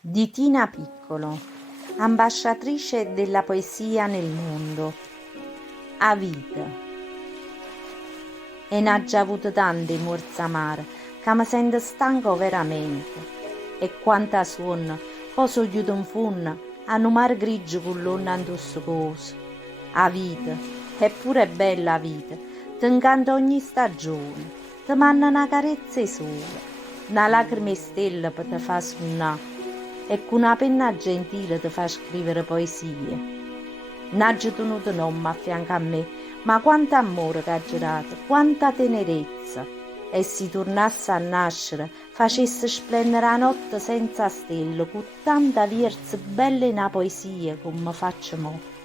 Di Tina Piccolo, ambasciatrice della poesia nel mondo. A vita. E n'ha già avuto tante morsi amare, che mi sento stanco veramente. E quanta suona, poi so chiudo un funno, a un mare grigio con l'onna addosso coso. A vita, eppure è bella la vita, ti incanta ogni stagione, ti manna una carezza e sole, una lacrima e stella per te fa suonare e con una penna gentile ti fa scrivere poesie. N'hai tenuto nome a fianco a me, ma quanto amore che ha girato, quanta tenerezza. E si tornasse a nascere, facesse splendere la notte senza stelle, con tanta verse belle in una poesia come faccio mo'.